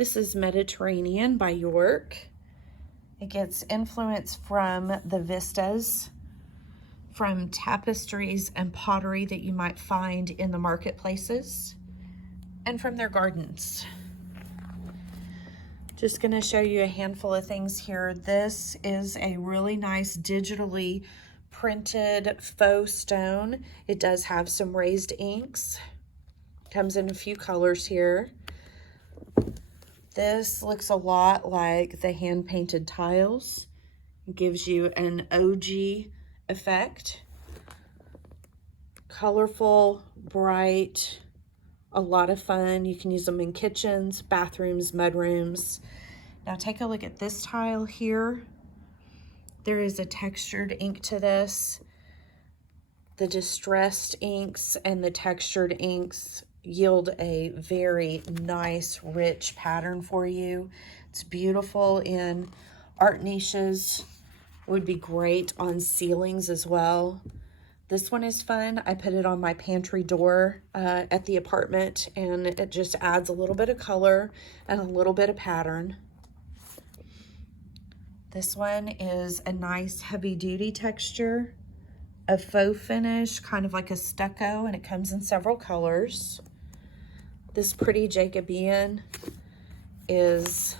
This is Mediterranean by York. It gets influence from the vistas, from tapestries and pottery that you might find in the marketplaces, and from their gardens. Just going to show you a handful of things here. This is a really nice digitally printed faux stone. It does have some raised inks. Comes in a few colors here. This looks a lot like the hand-painted tiles. It gives you an OG effect. Colorful, bright, a lot of fun. You can use them in kitchens, bathrooms, mudrooms. Now take a look at this tile here. There is a textured ink to this. The distressed inks and the textured inks yield a very nice, rich pattern for you. It's beautiful in art niches. Would be great on ceilings as well. This one is fun. I put it on my pantry door at the apartment, and it just adds a little bit of color and a little bit of pattern. This one is a nice heavy-duty texture, a faux finish, kind of like a stucco, and it comes in several colors. This pretty Jacobean is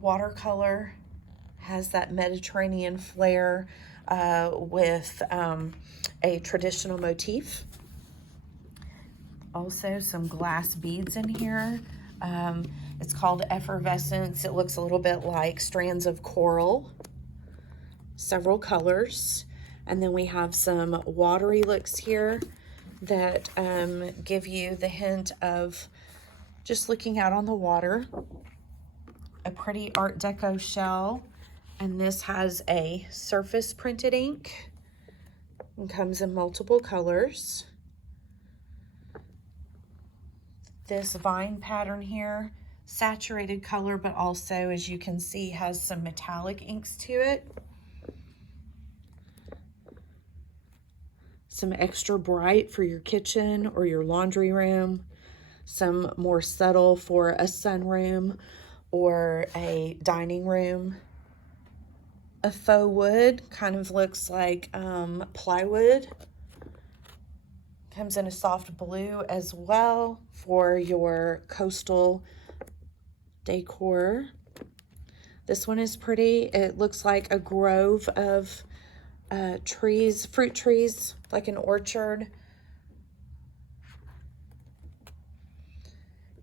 watercolor, has that Mediterranean flair with a traditional motif. Also some glass beads in here. It's called Effervescence. It looks a little bit like strands of coral. Several colors. And then we have some watery looks here that give you the hint of just looking out on the water. A pretty Art Deco shell, and this has a surface printed ink and comes in multiple colors. This vine pattern here, saturated color, but also, as you can see, has some metallic inks to it. Some extra bright for your kitchen or your laundry room, some more subtle for a sunroom or a dining room. A faux wood, kind of looks like plywood. Comes in a soft blue as well for your coastal decor. This one is pretty. It looks like a grove of trees, fruit trees, like an orchard.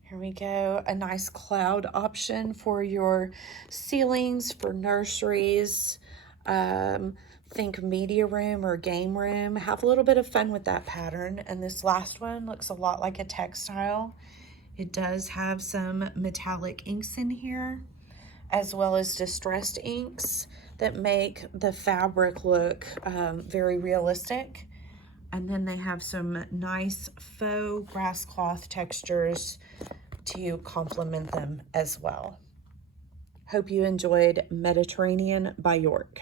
Here we go, a nice cloud option for your ceilings, for nurseries. Think media room or game room. Have a little bit of fun with that pattern. And this last one looks a lot like a textile. It does have some metallic inks in here, as well as distressed inks that make the fabric look very realistic. And then they have some nice faux grass cloth textures to complement them as well. Hope you enjoyed Mediterranean by York.